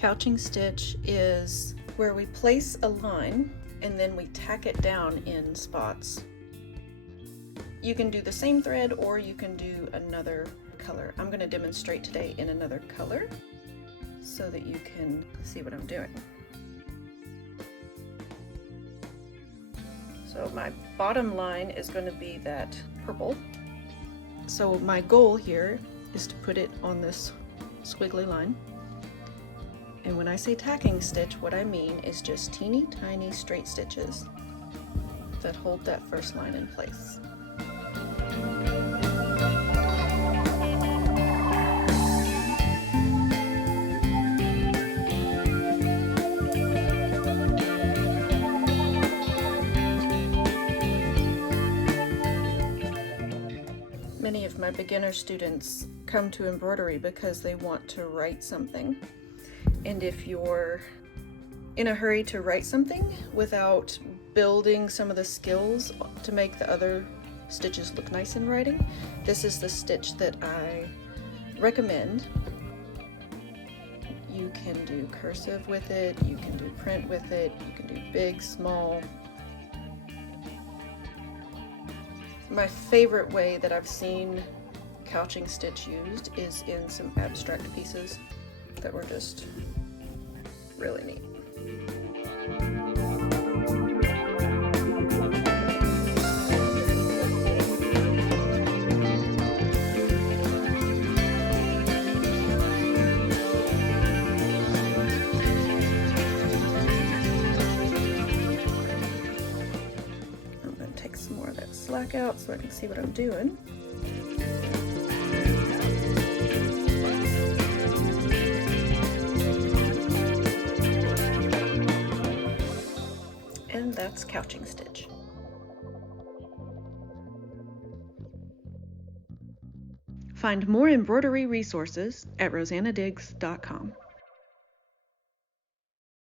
Couching stitch is where we place a line and then we tack it down in spots. You can do the same thread or you can do another color. I'm going to demonstrate today in another color so that you can see what I'm doing. So my bottom line is going to be that purple. So my goal here is to put it on this squiggly line. And when I say tacking stitch, what I mean is just teeny tiny straight stitches that hold that first line in place. Many of my beginner students come to embroidery because they want to write something. And if you're in a hurry to write something without building some of the skills to make the other stitches look nice in writing, this is the stitch that I recommend. You can do cursive with it, you can do print with it, you can do big, small. My favorite way that I've seen couching stitch used is in some abstract pieces that were just really neat. I'm going to take some more of that slack out so I can see what I'm doing. And that's couching stitch. Find more embroidery resources at rosannadiggs.com.